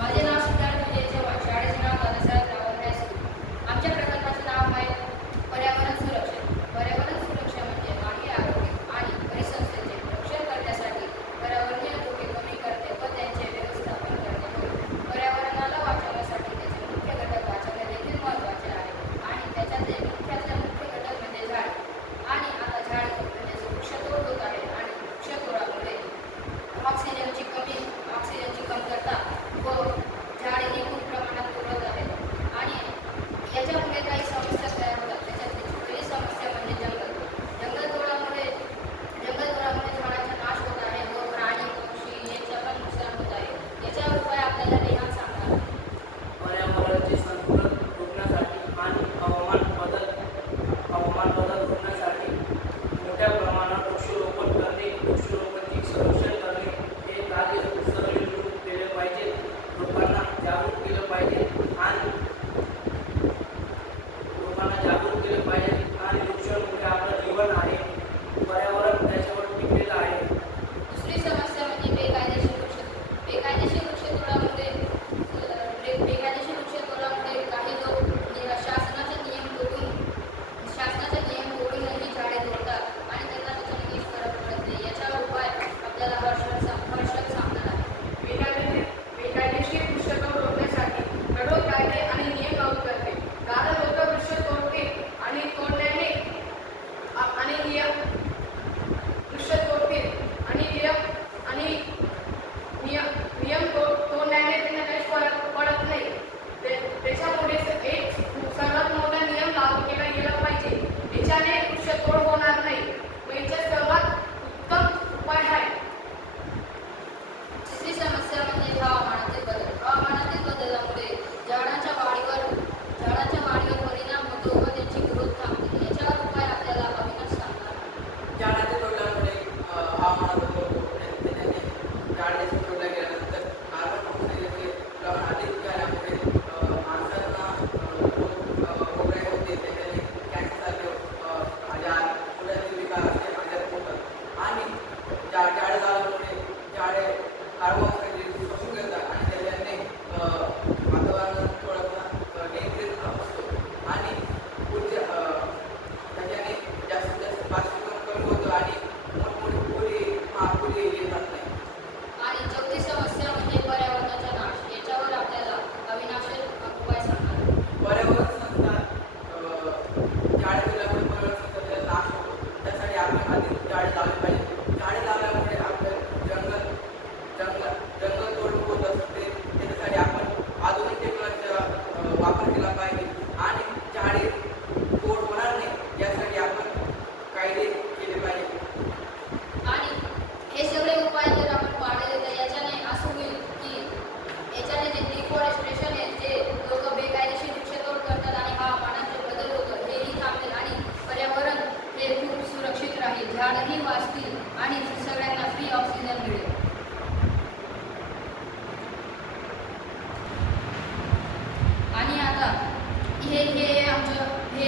माझे नाव सिद्धार्थ विजय चव्हाण. शाळेचे नाव दादासाहेब रावल हायस्कूल. आमच्या प्रकल्पाचे नाव आहे पर्यावरण सुरक्षा. पर्यावरण सुरक्षा म्हणजे मानवी आरोग्य आणि परिसंस्थेचे रक्षण करण्यासाठी पर्यावरणीय धोके कमी करणे व त्यांचे व्यवस्थापन करणे होय. पर्यावरणाला वाचवण्यासाठी त्याचे मुख्य घटक वाचवणे देखील महत्त्वाचे आहे आणि त्याच्यातले मुख्य घटक म्हणजे झाड. आणि आता झाड म्हणजे वृक्षतोड होत आहे आणि वृक्षतोडामुळे ऑक्सिजनची कमतरता व झाडे ही खूप प्रमाणात तोडत आहेत आणि याच्यामुळे काही समस्या तयार होतात. त्याच्यातली पहिली समस्या म्हणजे जंगलतोडामुळे झाडांचा नाश होत आहे व प्राणी पक्षी यांचं पण नुकसान होत आहे. याच्यावर उपाय आपल्याला रेहान सांगणार. पर्यावरणाचे संतुलन रोखण्यासाठी आणि हवामान बदल रोखण्यासाठी मोठ्या प्रमाणात वृक्षारोपण करणे, वृक्षारोपणाचे संरक्षण करणे हे कार्य सगळे मिळून केले पाहिजे. लोकांना जागरूक केलं पाहिजे आणि वृक्षामुळे आपलं जीवन आहे. पर्यावरण त्याच्यावर टिकलेलं आहे. दुसरी समस्या म्हणजे बेकायदेशीर वृक्षतोडामुळे काही लोक शासनाचे नियम तोडूनही झाडे तोडतात आणि त्यांना त्याचा काहीच फरक पडत नाही. याच्यावर उपाय आपल्याला हर्षद सांगणार आहे. बेकायदेशीर वृक्षतोड रोखण्यासाठी कठोर कायदे आणि नियम लागू करते. कारण लोक वृक्ष तोडतील आणि तोडल्याने आणि नियम वृक्ष तोडतील आणि नियम तोडल्याने त्यांना काही फरक पडत नाही. त्याच्यामुळे एक सर्वात मोठा नियम लागू केला गेला पाहिजे. याच्याने वृक्षतोड होणार नाही व याचा सर्वात उत्तम उपाय आहे. तिसरी समस्या म्हणजे हवामानातील बदल. हवामानातील बदलामुळे झाडांच्या वाढीवर परिणाम होतो व त्यांची ग्रोथ थांबते. याच्यावर उपाय आपल्याला अविनाश सांगणार. झाडाच्या तोडल्यामुळे हवामानात बदल होतो. त्याच्याने झाड जास्त तोडल्या गेल्यानंतर कार्बन डायऑक्साईडचे प्रमाण अधिक झाल्यामुळे माणसांना रोगराई होते. त्याच्याने कॅन्सरसारखे आजार, हृदयातील विकार असे आजार होतात आणि झाडे झाल्यामुळे झाडे कार्बन डायऑक्साईड शोषून घेतात आणि त्याच्याने वातावरण थोडंसं नियंत्रित असतो आणि त्याच्याने जास्तीत जास्त प्लास्टिक कमी होतं आणि मोठमोठी महापुरी येतात नाही. आणि चौथी समस्या म्हणजे पर्यावरणाचा नाश. याच्यावर आपल्याला अविनाश उपाय सांगणार. पर्यावरण संस्था झाडे तोडल्यामुळे पर्यावरण संस्थेचा नाश होतो. त्यासाठी आपण आधी झाडे लावली पाहिजे. झाडे लावल्यामुळे आपलं जंगल तोड होत असते. त्याच्यासाठी आपण आधुनिक टेक्नॉलॉजीचा वापर केला पाहिजे आणि झाडे तोड होणार नाही यासाठी आपण कायदे केले पाहिजे. आणि हे सगळे उपाय जर आपण पाळले तर याच्याने असं होईल की याच्याने जे डिफॉरेस्टेशन आहे, जे लोक बेकायदेशीर वृक्षतोड करतात आणि हवामानाचे बदल होतात हेही थांबेल आणि पर्यावरण हे खूप सुरक्षित राहील. झाडही वाचतील आणि सगळ्यांना फ्री ऑक्सिजन मिळेल. आणि आता हे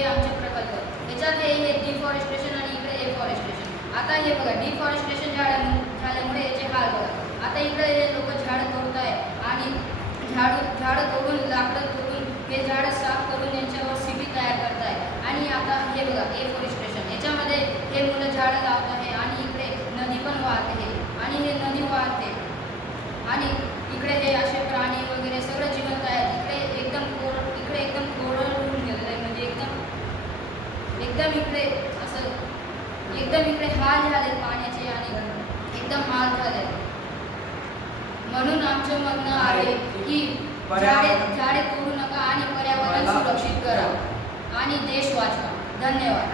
आमचे प्रकल्प. याच्यात हे डिफॉरेस्टेशन आणि इकडे एफॉरेस्टेशन. आता हे बघा, डिफॉरेस्टेशन झाल्यामुळे याचे हाल बघा. आता इकडे हे लोक झाडं तोडत आहे आणि झाडं तोडून, लाकडं तोडून हे झाडं साफ करून यांच्यावर सिटी तयार करत आहे. आणि आता हे बघा एफॉरेस्टेशन. याच्यामध्ये हे मुलं झाडं लावत आहे आणि इकडे नदी पण वाहते आणि हे नदी वाहते आणि इकडे हे असे प्राणी वगैरे सगळं जिवंत आहेत. इकडे एकदम कोरडं होऊन गेलेलं आहे. म्हणजे एकदम इकडे हाल झाले पाण्याचे आणि एकदम हाल झाले. म्हणून आमचं म्हणणं आहे की झाडे तोडू नका आणि पर्यावरण सुरक्षित करा आणि देश वाचवा. धन्यवाद.